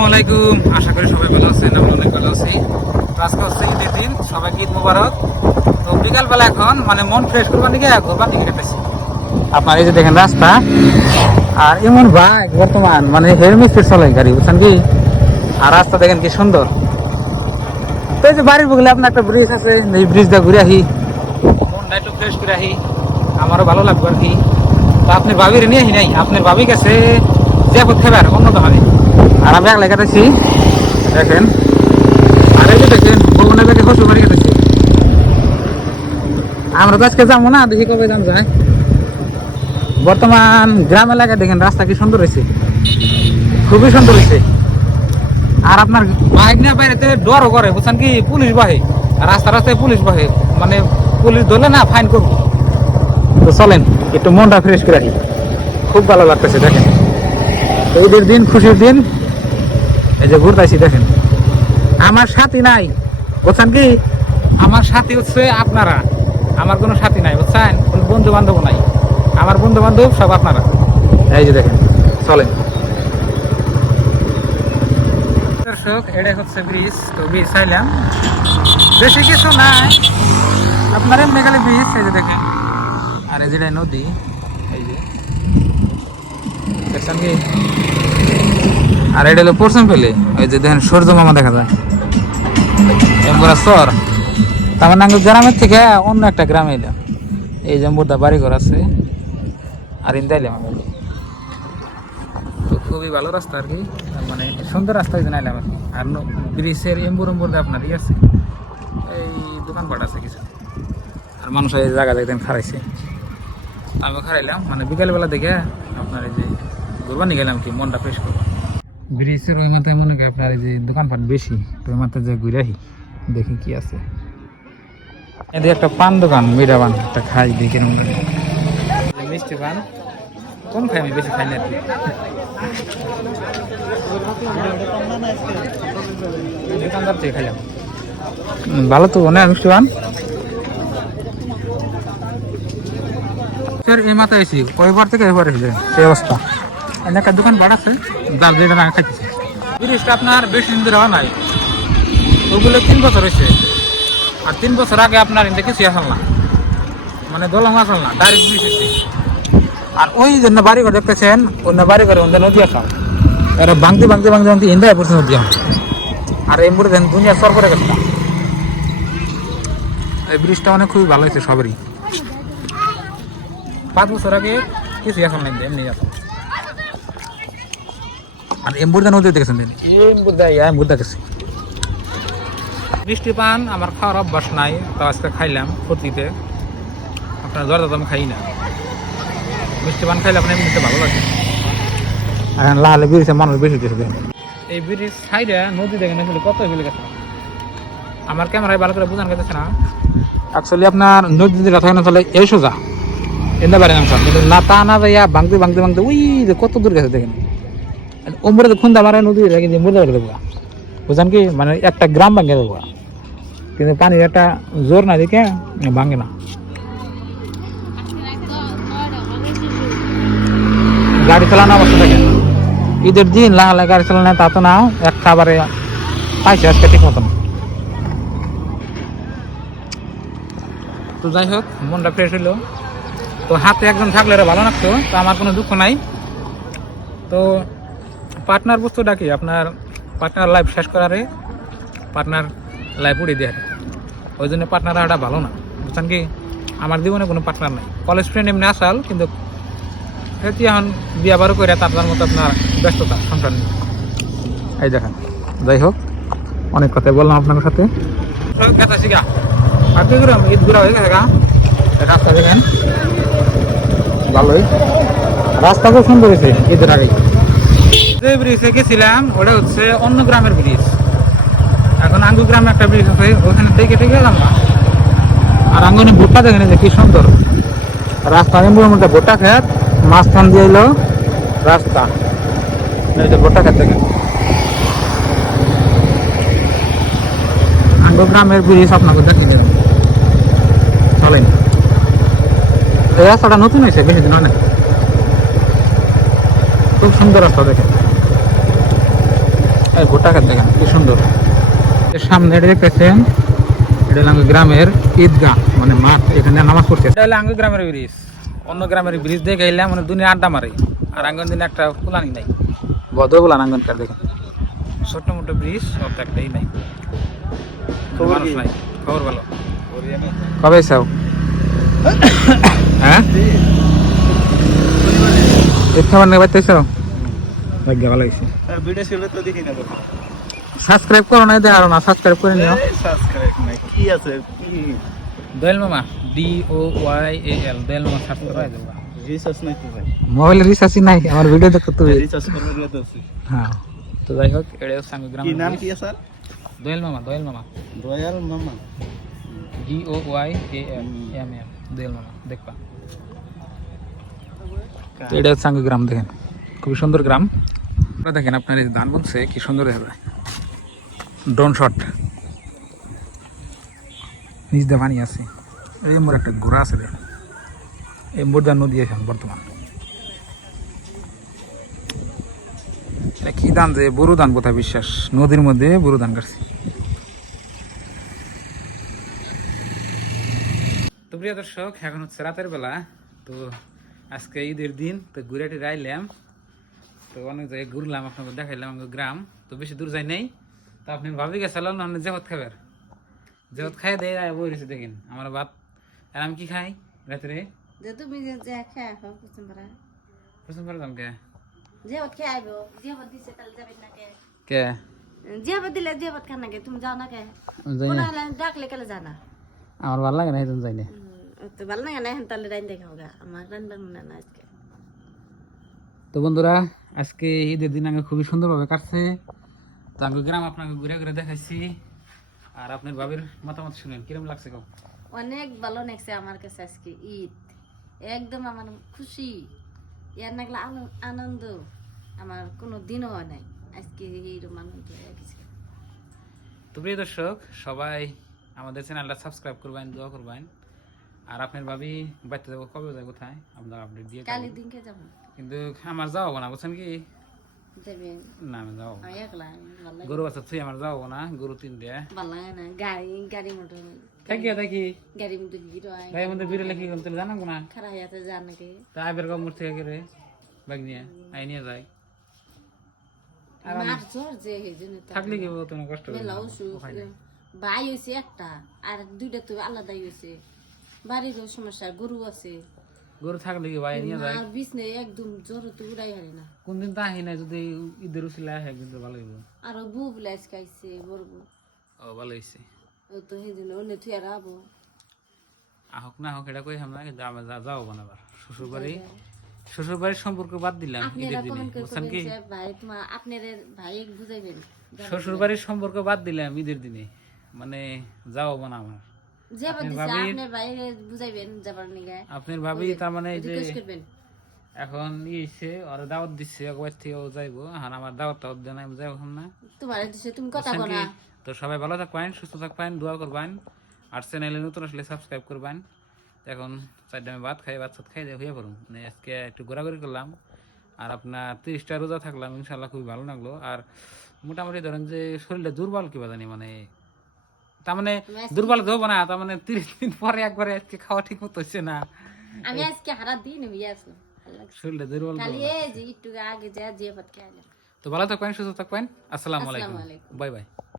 আসসালামু আলাইকুম। আশা করি সবাই ভালো আছেন। আমরা অনেক ভালো আছি। তো আজকে হচ্ছে ঈদের দিন, সবাইকে ঈদ মোবারক। তো বিকালবেলা এখন মানে মন ফ্রেশ করবার দিকে গেতেছি। আপনার এই যে দেখেন রাস্তা, আর এমন বাইক বর্তমান মানে হেলমেট চলে গাড়ি, বুঝছেন কি? আর রাস্তা দেখেন কি সুন্দর। তো এই যে বাড়ির বগলে আপনার একটা ব্রিজ আছে, এই ব্রিজটা ঘুরে আহি, মনটা একটু ফ্রেশ করে আহি, আমারও ভালো লাগবে আর কি। তো আপনি ভাবির নিয়ে আহি নাই, আপনার ভাবি গেছে যে খেবার অন্য দোকানে, আর আমি একলা কাটাচ্ছি দেখেন। আর এই যে দেখেন ভবনের ব্যাগে শ্বশুর বাড়ি কাটাচ্ছি। আমরা তো আজকে যাবো না, দেখি কবে যাম যায়। বর্তমান গ্রাম এলাকায় দেখেন রাস্তা কি সুন্দর হয়েছে, খুবই সুন্দর হয়েছে। আর আপনার বাইক না বাইরেতে ডরও করে, বুঝছেন কি? পুলিশ বাহে, রাস্তা রাস্তায় পুলিশ বাহে, মানে পুলিশ ধরলে না ফাইন করবো। তো চলেন একটু মনটা ফ্রেশ করে রাখি, খুব ভালো লাগতেছে দেখেন। ঈদের দিন, খুশির দিন, এই যে ঘুরতেছি দেখেন। আমার সাথী নাই, বুঝছেন কি? আমার সাথী হচ্ছে আপনারা, আমার কোনো সাথী নাই, বুঝছেন? কোনো বন্ধু বান্ধব নাই, আমার বন্ধু বান্ধব সব আপনারা। এই যে দেখেন, চলেন। দর্শক, এটাই হচ্ছে ব্রিজ। তো ব্রিজ চাইলাম, বেশি কিছু নাই আপনার মেঘালি ব্রিজ, এই যে দেখেন। আর এই যেটা নদী, এই যে দেখছেন কি? আর এটা হলো পশ্চিম পেলে, ওই যে দেখেন সূর্য মামা দেখা যায় এমবুরা চর। তার মানে গ্রামের থেকে অন্য একটা গ্রামে এলাম। এই যে এমবুরদা বাড়িঘর আছে, আর ইন্দাইলাম আমি। তো খুবই ভালো রাস্তা আর কি, মানে সুন্দর রাস্তা হয়েছে নাইলাম আর কি। আর ব্রিজের এম্বুর আপনার ই আছে, এই দোকানপাট আছে কিছু, আর মানুষ এই জায়গা দেখতেন খারাইছে। আমিও খারাইলাম, মানে বিকালবেলা দেখে আপনার এই যে ঘুরবা নিয়ে গেলাম কি, মনটা ফ্রেশ করবো। ব্রিজের ওই মাথায় মনে করি আপনার এই যে দোকানপাট বেশি, তো ওই মাথায় যে ঘুরে আহি দেখি কি আছে। এদিকে একটা পান দোকান, মিঠা পান একটা খাই দেখি, মিষ্টি পান কম খাই, আমি বেশি খাই না আর কি। দোকানদার থেকে খাইলাম, ভালো তো মনে হয় মিষ্টি পান। এই মাথায় এসি কয়বার থেকে এবার এসে সেই অবস্থা। একটা দোকান ভাড়া আছে, যার যেটা না খাইতেছে। ব্রিজটা আপনার বেশি দিন ধরে হওয়া নাই, ওগুলো 3 বছর হয়েছে। আর 3 বছর আগে আপনার এটা কিছুই আসল না, মানে দলং আসল না, ডাইরেক্ট ব্রিজ এসে। আর ওই জন্য বাড়িঘর দেখতেছেন, অন্য বাড়িঘরে অন্য নদী আসা, এরা ভাঙতে ইন্ডিয়া পড়ছে নদী। আর এই মুড়ে দেন দুনিয়া সর করে গেছে। এই ব্রিজটা মানে খুবই ভালো হয়েছে সবেরই। 5 বছর আগে কিছুই আসল নাই, এমনি আসল। আর এমবুরদা নদী দেখেছেন, এমবুরদা গেছে। মিষ্টি পান আমার খাওয়ার অভ্যাস নাই, তো আজকে খাইলাম ফুর্তিতে। আপনার জর্দা তো আমি খাই না, মিষ্টি পান খাইলে আপনার এমনিতে ভালো লাগে। এখন লালে ব্রিজে মানুষ বেশি গেছে। এই ব্রিজ সাইডে নদী দেখেন আসলে কত ফেলে গেছে, আমার ক্যামেরায় ভালো করে বোঝানো গেছে না। অ্যাকচুয়ালি আপনার নদী যদি কথা না চলে এই সোজা এনে পারে না, কিন্তু না তা না যাইয়া ভাঙতে ওই যে কত দূর গেছে দেখেন। ওমরে খুন্দা মারে নদী মরে দেবো, বুঝলেন কি? মানে একটা গ্রাম ভাঙে দেবো, কিন্তু পানির একটা জোর না দেখে ভাঙে না। গাড়ি চালানো অবস্থা দেখেন, ঈদের দিন লাগালে গাড়ি চালানো তা তো না, একটা আবারে পাইছে আজকে ঠিক মতন। তো যাই হোক, মনটা ফ্রেশ হইলো। তো হাতে একজন থাকলে ভালো লাগতো, তো আমার কোনো দুঃখ নাই। তো পার্টনার বস্তুটা কি, আপনার পার্টনার লাইফ শেষ করারে পার্টনার লাইফ উড়িয়ে দেয়, ওই জন্য পার্টনার আটা ভালো না, বুঝছেন কি? আমার জীবনে কোনো পার্টনার নাই। কলেজ ফ্রেন্ড এমনি আসাল, কিন্তু সেটি এখন বিয়া বারো করে তার মতো আপনার ব্যস্ততা সংসার নেই। এই দেখেন, যাই হোক অনেক কথাই বললাম আপনার সাথে। ঈদ ঘুরা হয়ে গেছে, রাস্তা দেখেন ভালোই, রাস্তা খুব সুন্দর হয়েছে ঈদের আগে। যে ব্রিজে গেছিলাম ওটা হচ্ছে অন্য গ্রামের ব্রিজ, এখন আঙ্গু গ্রামে একটা ব্রিজ আছে, ওখানে দেখে গেলাম না। আর আঙ্গুনে ভুট্টা দেখেন যে কি সুন্দর রাস্তা, মধ্যে ভুট্টা খেত, মাঝখান দিয়ে এলো রাস্তা, এই যে ভুট্টা খেত দেখেন। আঙ্গু গ্রামের ব্রিজ আপনাকে দেখে দেবেন, চলেন। এই রাস্তাটা নতুন হয়েছে, বেশি দিন হয় না, খুব সুন্দর রাস্তা দেখেন। এই ভুট্টা খেত দেখেন কি সুন্দর। এর সামনে এটা দেখতেছেন, এটা হলো আমাদের গ্রামের ঈদগাহ মানে মাঠ, এখানে নামাজ পড়ছে। এটা হলো আমাদের গ্রামের ব্রিজ। অন্য গ্রামের ব্রিজ দিয়ে গেলাম মানে দুনিয়া আড্ডা মারে, আর আঙ্গন দিনে একটা ফুলানি নাই, বদ্ধ ফুলান আঙ্গনকার দেখেন, ছোট্ট মোটো ব্রিজ সব তো একটাই নাই, মানুষ নাই। খবর ভালো, কবে চাও? হ্যাঁ ঈদ খাবার নিয়ে বাড়তে চাও? ভাগ্য ভালো হয়েছে। ভিডিও ছিল তো দেখি না, সাবস্ক্রাইব করো না, দেখারো না, সাবস্ক্রাইব করে নিও। সাবস্ক্রাইব নাই কি আছে, দোয়েল মামা DOYAL, দোয়েল মামা সার্চ করা যাবে। রিসার্চ নাই তো ভাই, মোবাইলে রিচার্জই নাই, আমার ভিডিও দেখতে তুমি। রিসার্চ করবে রে তো। হ্যাঁ তো যাই হোক, এটা সঙ্গে গ্রাম। কি নাম কি স্যার? দোয়েল মামা, দোয়েল মামা, রয়্যাল মামা, DOYALMM, দোয়েল মামা দেখবা। তো এটা সঙ্গে গ্রাম দেখেন, খুবই সুন্দর গ্রাম। আপনারা দেখেন আপনার এই ধান বুনছে কি সুন্দর হবে, ড্রোন শট, নিচ দিয়ে পানি আছে। এই মোর একটা ঘোড়া আছে, এই মোরদার নদী আছে বর্তমান। কি ধান যে বড় ধান, কোথায় বিশ্বাস, নদীর মধ্যে বড় ধান কাটছি। তো প্রিয় দর্শক, এখন হচ্ছে রাতের বেলা। তো আজকে ঈদের দিন, তো ঘুরাটি রাইলাম, তো অনেক জায়গায় ঘুরলাম, আপনাকে দেখাইলাম আমাদের গ্রাম। তো বেশি দূর যাই নাই, তো আপনি ভাবি গেছিলাম না জেহত খাবার, জেহত খাই দেয় বই রয়েছে দেখেন আমার ভাত। আর আমি কি খাই রাত্রে? তুমি যে খাই কুসুম পারা পছন্দ করতাম কে যে ভাত খেয়ে আইবো, যে ভাত দিছে তাহলে যাবেন না কে? কে যে ভাত দিলে যে ভাত খান না কে? তুমি যাও না কে? যাই কোন না, হলে ডাকলে কেলে জানা? আমার ভালো লাগে না, এই জন্য যাই না। তো ভালো লাগে না, এখন তাহলে রাইন দেখাও গা, আমার রান্নার মনে না আজকে। তো বন্ধুরা, আজকে ঈদের দিন আগে খুবই সুন্দরভাবে কাটছে। তো আমি গ্রাম আপনাকে ঘুরে ঘুরে দেখাইছি, আর আপনার বাবির মতামত শুনেন কিরকম লাগছে গো? অনেক ভালো লাগছে আমার কাছে আজকে ঈদ, একদম আমার খুশি, ইয়ার নাগলে আনন্দ আমার কোনো দিনও হয় নাই, আজকে এইরকম আনন্দ হয়ে গেছে। তো প্রিয় দর্শক, সবাই আমাদের চ্যানেলটা সাবস্ক্রাইব করবেন, দোয়া করবেন। আর আপনার ভাবি বাড়িতে যাবো, কবে যায়, কোথায় আপনার আপডেট দিয়ে কালির দিনকে যাবো, কিন্তু আমার যাওয়া না, বুঝছেন কি? যাবেন? না আমি যাবো, আমি একলা, ভালো লাগে গরু বাচ্চা থুই আমার যাবো না, গরু 3টে ভালো লাগে না, গাড়ি মোটর থাকিয়া দেখি গাড়ির মধ্যে ভিড় হয়, গাড়ির মধ্যে বিরলে কি করতে জানাবো না, খারাপ হয়ে যান নাকি? তা আইবের গমর থেকে গেলে ব্যাগ নিয়ে আই নিয়ে যায়। আর মার জ্বর যে এই জন্য তো থাকলে কি বলতো না, কষ্ট মেলা অসুখ, ভাই হয়েছে একটা আর দুইটা তো আলাদাই হয়েছে, বাড়ির সমস্যা, গরু আছে, গরু থাকলে কি ভাই নিয়ে যায়। আর বিছনে একদম জ্বর তো উড়াই হারি না। কোনদিন তো আহি না, যদি ঈদের উচিলা আহে একদিন তো ভালো হইব। আর বউ বলে আজকে আইছে বড় বউ, ও ভালো হয়েছে, ও তো সেই জন্য অন্য থুই আর আবো আহক না হোক এটা কই আমরা, কিন্তু আমরা যাও বানাবার শ্বশুর বাড়ি। শ্বশুর বাড়ির সম্পর্ক বাদ দিলাম আপনারা ঈদের দিনে, কমেন্ট করে বুঝছেন কি? যে ভাই তোমার আপনাদের ভাই বুঝাইবেন, শ্বশুর বাড়ির সম্পর্ক বাদ দিলাম ঈদের দিনে, মানে যাও বানা আমার। যে আপনার দিছে ভাবি- আপনার ভাই বুঝাইবেন যাবার নিগে, আপনার ভাবি তার মানে এই যে রিকোয়েস্ট করবেন। এখন ইয়েছে ওরা দাওয়াত দিচ্ছে, একবার থেকেও যাইবো, এখন আমার দাওয়াত টাওয়াত দেয় না, আমি যাই এখন না, তোমার দিছে তুমি কথা বুঝছেন বলা। কি? তো সবাই ভালো থাকবেন, সুস্থ থাকবেন, দোয়া করবেন, আর চ্যানেলে নতুন আসলে সাবস্ক্রাইব করবেন। এখন 4 টাইমে ভাত খাই, ভাত সাত খাই হয়ে পড়ুন, মানে আজকে একটু ঘোরাঘুরি করলাম, আর আপনার 30টা রোজা থাকলাম, ইনশাল্লাহ খুবই ভালো লাগলো। আর মোটামুটি ধরেন যে শরীরটা দুর্বল কিবা জানি, মানে তার মানে দুর্বল হবো না, তার মানে 30 দিন পরে একবারে আজকে খাওয়া ঠিক মতো হচ্ছে না, আমি আজকে হারা দিন হইয়া আসলাম, ভালো লাগছে। শরীরটা দুর্বল। খালি এই যে একটু আগে যা যে ভাত খাইলাম। তো ভালো থাকবেন, সুস্থ থাকবেন, আসসালামু আলাইকুম, আসসালামু আলাইকুম। Bye bye.